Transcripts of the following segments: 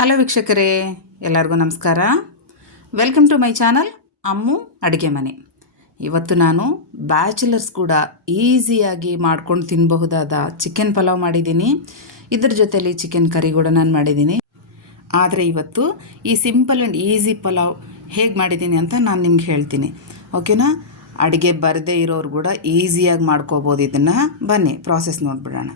Hello ವೀಕ್ಷಕರೇ, ಎಲ್ಲರಿಗೂ ನಮಸ್ಕಾರ. Welcome to my channel Ammu ಅಡುಗೆ ಮನೆ. ಇವತ್ತು ನಾನು ಬ್ಯಾಚುಲರ್ಸ್ ಕೂಡ ಈಸಿಯಾಗಿ ಮಾಡ್ಕೊಂಡು ತಿನ್ನಬಹುದಾದ ಚಿಕನ್ ಪಲಾವ್ ಮಾಡಿದ್ದೀನಿ. ಇದ್ರ ಜೊತೆಲಿ ಚಿಕನ್ ಕರಿ ಕೂಡ ನಾನು ಮಾಡಿದ್ದೀನಿ. ಆದರೆ ಇವತ್ತು ಈ ಸಿಂಪಲ್ ಆ್ಯಂಡ್ ಈಸಿ ಪಲಾವ್ ಹೇಗೆ ಮಾಡಿದ್ದೀನಿ ಅಂತ ನಾನು ನಿಮ್ಗೆ ಹೇಳ್ತೀನಿ. ಓಕೆನಾ? ಅಡುಗೆ ಬರದೇ ಇರೋರು ಕೂಡ ಈಸಿಯಾಗಿ ಮಾಡ್ಕೋಬೋದು ಇದನ್ನು. ಬನ್ನಿ ಪ್ರಾಸೆಸ್ ನೋಡಿಬಿಡೋಣ.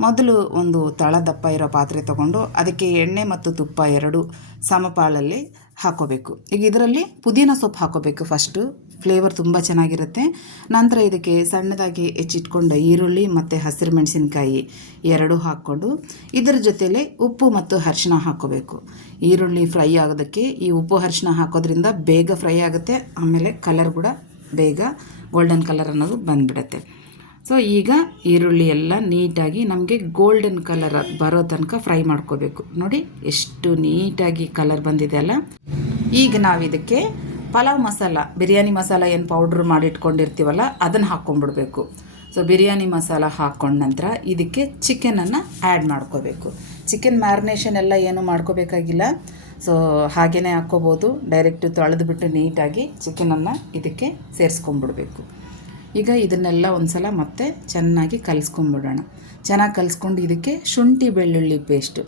ಮೊದಲು ಒಂದು ತಳ ದಪ್ಪ ಇರೋ ಪಾತ್ರೆ ತಗೊಂಡು ಅದಕ್ಕೆ ಎಣ್ಣೆ ಮತ್ತು ತುಪ್ಪ ಎರಡು ಸಮಪಾಳಲ್ಲಿ ಹಾಕೋಬೇಕು. ಈಗ ಇದರಲ್ಲಿ ಪುದೀನ ಸೊಪ್ಪು ಹಾಕೋಬೇಕು ಫಸ್ಟು ಫ್ಲೇವರ್ ತುಂಬ ಚೆನ್ನಾಗಿರುತ್ತೆ. ನಂತರ ಇದಕ್ಕೆ ಸಣ್ಣದಾಗಿ ಹೆಚ್ಚಿಟ್ಕೊಂಡ ಈರುಳ್ಳಿ ಮತ್ತು ಹಸಿರು ಮೆಣಸಿನಕಾಯಿ ಎರಡೂ ಹಾಕ್ಕೊಂಡು ಇದರ ಜೊತೆಯಲ್ಲಿ ಉಪ್ಪು ಮತ್ತು ಅರಿಶಿನ ಹಾಕೋಬೇಕು. ಈರುಳ್ಳಿ ಫ್ರೈ ಆಗೋದಕ್ಕೆ ಈ ಉಪ್ಪು ಅರಿಶಿನ ಹಾಕೋದ್ರಿಂದ ಬೇಗ ಫ್ರೈ ಆಗುತ್ತೆ. ಆಮೇಲೆ ಕಲರ್ ಕೂಡ ಬೇಗ ಗೋಲ್ಡನ್ ಕಲರ್ ಅನ್ನೋದು ಬಂದುಬಿಡುತ್ತೆ. ಸೊ ಈಗ ಈರುಳ್ಳಿ ಎಲ್ಲ ನೀಟಾಗಿ ನಮಗೆ ಗೋಲ್ಡನ್ ಕಲರ್ ಬರೋ ತನಕ ಫ್ರೈ ಮಾಡ್ಕೋಬೇಕು. ನೋಡಿ ಎಷ್ಟು ನೀಟಾಗಿ ಕಲರ್ ಬಂದಿದೆ ಅಲ್ಲ. ಈಗ ನಾವು ಇದಕ್ಕೆ ಪಲಾವ್ ಮಸಾಲ, ಬಿರಿಯಾನಿ ಮಸಾಲ ಏನು ಪೌಡ್ರ್ ಮಾಡಿಟ್ಕೊಂಡಿರ್ತೀವಲ್ಲ, ಅದನ್ನು ಹಾಕ್ಕೊಂಡ್ಬಿಡ್ಬೇಕು. ಸೊ ಬಿರಿಯಾನಿ ಮಸಾಲ ಹಾಕ್ಕೊಂಡ ನಂತರ ಇದಕ್ಕೆ ಚಿಕನನ್ನು ಆ್ಯಡ್ ಮಾಡ್ಕೋಬೇಕು. ಚಿಕನ್ ಮ್ಯಾರಿನೇಷನ್ ಎಲ್ಲ ಏನು ಮಾಡ್ಕೋಬೇಕಾಗಿಲ್ಲ. ಸೊ ಹಾಗೇ ಹಾಕ್ಕೋಬೋದು. ಡೈರೆಕ್ಟು ತೊಳೆದುಬಿಟ್ಟು ನೀಟಾಗಿ ಚಿಕನನ್ನು ಇದಕ್ಕೆ ಸೇರಿಸ್ಕೊಂಡ್ಬಿಡ್ಬೇಕು. ಈಗ ಇದನ್ನೆಲ್ಲ ಒಂದು ಸಲ ಮತ್ತೆ ಚೆನ್ನಾಗಿ ಕಲಿಸ್ಕೊಂಬಿಡೋಣ. ಚೆನ್ನಾಗಿ ಕಲಿಸ್ಕೊಂಡು ಇದಕ್ಕೆ ಶುಂಠಿ ಬೆಳ್ಳುಳ್ಳಿ ಪೇಸ್ಟು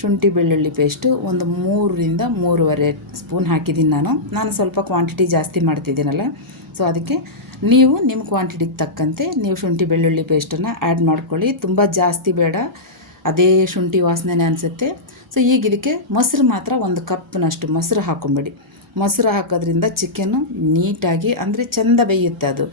ಶುಂಠಿ ಬೆಳ್ಳುಳ್ಳಿ ಪೇಸ್ಟು ಒಂದು ಮೂರರಿಂದ ಮೂರುವರೆ ಸ್ಪೂನ್ ಹಾಕಿದ್ದೀನಿ ನಾನು. ನಾನು ಸ್ವಲ್ಪ ಕ್ವಾಂಟಿಟಿ ಜಾಸ್ತಿ ಮಾಡ್ತಿದ್ದೀನಲ್ಲ. ಸೊ ಅದಕ್ಕೆ ನೀವು ನಿಮ್ಮ ಕ್ವಾಂಟಿಟಿಗೆ ತಕ್ಕಂತೆ ನೀವು ಶುಂಠಿ ಬೆಳ್ಳುಳ್ಳಿ ಪೇಸ್ಟನ್ನು ಆ್ಯಡ್ ಮಾಡ್ಕೊಳ್ಳಿ. ತುಂಬ ಜಾಸ್ತಿ ಬೇಡ. ಅದೇ ಶುಂಠಿ ವಾಸನೆ ಅನಿಸುತ್ತೆ. ಸೊ ಈಗ ಇದಕ್ಕೆ ಮೊಸರು ಮಾತ್ರ ಒಂದು ಕಪ್ನಷ್ಟು ಮೊಸರು ಹಾಕೊಂಬಿಡಿ. ಮೊಸರು ಹಾಕೋದ್ರಿಂದ ಚಿಕನ್ನು ನೀಟಾಗಿ ಅಂದರೆ ಚೆಂದ ಬೇಯುತ್ತೆ ಅದು.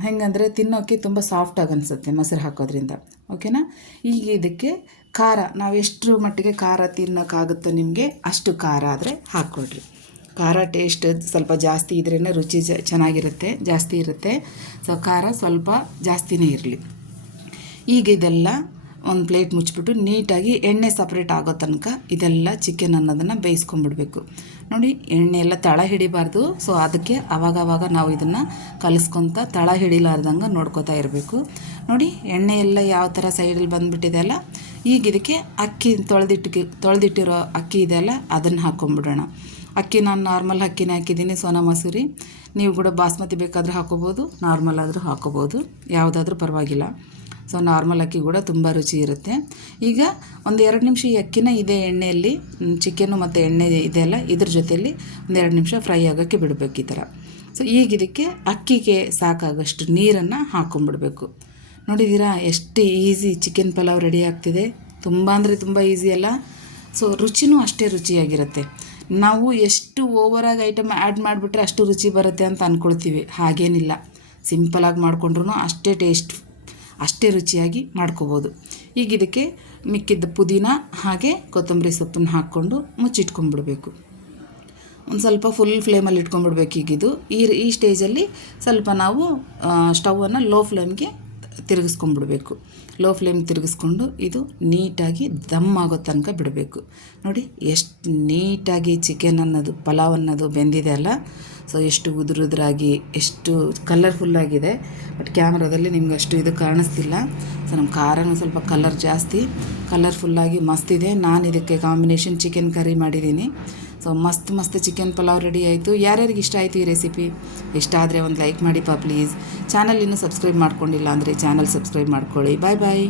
ಹೆಂಗಂದರೆ ತಿನ್ನೋಕ್ಕೆ ತುಂಬ ಸಾಫ್ಟಾಗಿ ಅನಿಸುತ್ತೆ ಮೊಸರು ಹಾಕೋದ್ರಿಂದ. ಓಕೆನಾ ಈಗ ಇದಕ್ಕೆ ಖಾರ, ನಾವು ಎಷ್ಟು ಮಟ್ಟಿಗೆ ಖಾರ ತಿನ್ನೋಕ್ಕಾಗುತ್ತೋ ನಿಮಗೆ ಅಷ್ಟು ಖಾರ ಆದರೆ ಹಾಕ್ಕೊಡ್ರಿ. ಖಾರ ಟೇಸ್ಟ್ ಸ್ವಲ್ಪ ಜಾಸ್ತಿ ಇದ್ರೇ ರುಚಿ ಜ, ಚೆನ್ನಾಗಿರುತ್ತೆ, ಜಾಸ್ತಿ ಇರುತ್ತೆ. ಸೊ ಖಾರ ಸ್ವಲ್ಪ ಜಾಸ್ತಿನೇ ಇರಲಿ. ಈಗ ಇದೆಲ್ಲ ಒಂದು ಪ್ಲೇಟ್ ಮುಚ್ಚಿಬಿಟ್ಟು ನೀಟಾಗಿ ಎಣ್ಣೆ ಸಪ್ರೇಟ್ ಆಗೋ ತನಕ ಇದೆಲ್ಲ ಚಿಕನ್ ಅನ್ನೋದನ್ನು ಬೇಯಿಸ್ಕೊಂಬಿಡ್ಬೇಕು ನೋಡಿ ಎಣ್ಣೆ ಎಲ್ಲ ತಳ ಹಿಡಿಬಾರ್ದು. ಸೊ ಅದಕ್ಕೆ ಅವಾಗವಾಗ ನಾವು ಇದನ್ನು ಕಲಿಸ್ಕೊತ ತಳ ಹಿಡಿಲಾರ್ದಂಗೆ ನೋಡ್ಕೋತಾ ಇರಬೇಕು. ನೋಡಿ ಎಣ್ಣೆ ಎಲ್ಲ ಯಾವ ಥರ ಸೈಡಲ್ಲಿ ಬಂದುಬಿಟ್ಟಿದೆ ಅಲ್ಲ? ಈಗ ಇದಕ್ಕೆ ಅಕ್ಕಿ ತೊಳೆದಿಟ್ಟು ತೊಳೆದಿಟ್ಟಿರೋ ಅಕ್ಕಿ ಇದೆಯಲ್ಲ ಅದನ್ನು ಹಾಕ್ಕೊಂಬಿಡೋಣ ಅಕ್ಕಿ ನಾನು ನಾರ್ಮಲ್ ಅಕ್ಕಿನೇ ಹಾಕಿದ್ದೀನಿ, ಸೋನಾ ಮಸೂರಿ. ನೀವು ಕೂಡ ಬಾಸ್ಮತಿ ಬೇಕಾದರೂ ಹಾಕೋಬೋದು ನಾರ್ಮಲ್ ಆದರೂ ಹಾಕೋಬೋದು. ಯಾವುದಾದ್ರೂ ಪರವಾಗಿಲ್ಲ. ಸೊ ನಾರ್ಮಲ್ ಅಕ್ಕಿ ಕೂಡ ತುಂಬ ರುಚಿ ಇರುತ್ತೆ. ಈಗ ಒಂದು ಎರಡು ನಿಮಿಷ ಈ ಅಕ್ಕಿನ ಇದೇ ಎಣ್ಣೆಯಲ್ಲಿ ಚಿಕನ್ನು ಮತ್ತು ಎಣ್ಣೆ ಇದೆಯಲ್ಲ ಇದ್ರ ಜೊತೆಯಲ್ಲಿ ಒಂದು ಎರಡು ನಿಮಿಷ ಫ್ರೈ ಆಗೋಕ್ಕೆ ಬಿಡಬೇಕು ಈ ಥರ ಸೊ ಈಗ ಇದಕ್ಕೆ ಅಕ್ಕಿಗೆ ಸಾಕಾಗಷ್ಟು ನೀರನ್ನು ಹಾಕೊಂಡ್ಬಿಡಬೇಕು. ನೋಡಿದ್ದೀರಾ ಎಷ್ಟು ಈಸಿ ಚಿಕನ್ ಪಲಾವ್ ರೆಡಿ ಆಗ್ತಿದೆ. ತುಂಬ ಅಂದರೆ ತುಂಬ ಈಸಿ ಅಲ್ಲ. ಸೊ ರುಚಿನೂ ಅಷ್ಟೇ ರುಚಿಯಾಗಿರುತ್ತೆ. ನಾವು ಎಷ್ಟು ಓವರಾಗಿ ಐಟಮ್ ಆ್ಯಡ್ ಮಾಡಿಬಿಟ್ರೆ ಅಷ್ಟು ರುಚಿ ಬರುತ್ತೆ ಅಂತ ಅಂದ್ಕೊಳ್ತೀವಿ ಹಾಗೇನಿಲ್ಲ. ಸಿಂಪಲಾಗಿ ಮಾಡಿಕೊಂಡ್ರೂ ಅಷ್ಟೇ ಟೇಸ್ಟ್ ಅಷ್ಟೇ ರುಚಿಯಾಗಿ ಮಾಡ್ಕೋಬೋದು. ಈಗ ಇದಕ್ಕೆ ಮಿಕ್ಕಿದ್ದ ಪುದೀನ ಹಾಗೆ ಕೊತ್ತಂಬರಿ ಸೊಪ್ಪನ್ನು ಹಾಕ್ಕೊಂಡು ಮುಚ್ಚಿಟ್ಕೊಂಡ್ಬಿಡ್ಬೇಕು. ಒಂದು ಸ್ವಲ್ಪ ಫುಲ್ ಫ್ಲೇಮಲ್ಲಿ ಇಟ್ಕೊಂಡ್ಬಿಡ್ಬೇಕು ಈಗಿದು ಈ ಈ ಸ್ಟೇಜಲ್ಲಿ ಸ್ವಲ್ಪ ನಾವು ಸ್ಟವನ್ನು ಲೋ ಫ್ಲೇಮ್ಗೆ ತಿರುಗಿಸ್ಕೊಂಡ್ಬಿಡ್ಬೇಕು. ಲೋ ಫ್ಲೇಮ್ ತಿರುಗಿಸ್ಕೊಂಡು ಇದು ನೀಟಾಗಿ ದಮ್ ಆಗೋ ತನಕ ಬಿಡಬೇಕು. ನೋಡಿ, ಎಷ್ಟು ನೀಟಾಗಿ ಚಿಕನ್ ಅನ್ನೋದು, ಪಲಾವ್ ಅನ್ನೋದು ಬೆಂದಿದೆ ಅಲ್ಲ? ಸೊ ಎಷ್ಟು ಉದುರುದ್ರಾಗಿ, ಎಷ್ಟು ಕಲರ್ಫುಲ್ಲಾಗಿದೆ ಬಟ್ ಕ್ಯಾಮ್ರಾದಲ್ಲಿ ನಿಮ್ಗೆ ಅಷ್ಟು ಇದು ಕಾಣಿಸ್ತಿಲ್ಲ. ಸೊ ನಮ್ಮ ಖಾರನೂ ಸ್ವಲ್ಪ ಕಲರ್ ಜಾಸ್ತಿ. ಕಲರ್ಫುಲ್ಲಾಗಿ ಮಸ್ತಿದೆ ನಾನು ಇದಕ್ಕೆ ಕಾಂಬಿನೇಷನ್ ಚಿಕನ್ ಕರಿ ಮಾಡಿದ್ದೀನಿ. ಸೊ ಮಸ್ತ್ ಮಸ್ತ್ ಚಿಕನ್ ಪಲಾವ್ ರೆಡಿ ಆಯಿತು. ಯಾರ್ಯಾರಿಗೆ ಇಷ್ಟ ಆಯಿತು ಈ ರೆಸಿಪಿ ಇಷ್ಟ ಆದರೆ ಒಂದು ಲೈಕ್ ಮಾಡಿಪ್ಪ ಪ್ಲೀಸ್ ಚಾನಲ್ ಇನ್ನೂ ಸಬ್ಸ್ಕ್ರೈಬ್ ಮಾಡ್ಕೊಂಡಿಲ್ಲ ಅಂದರೆ ಚಾನಲ್ ಸಬ್ಸ್ಕ್ರೈಬ್ ಮಾಡ್ಕೊಳ್ಳಿ. ಬಾಯ್ ಬಾಯ್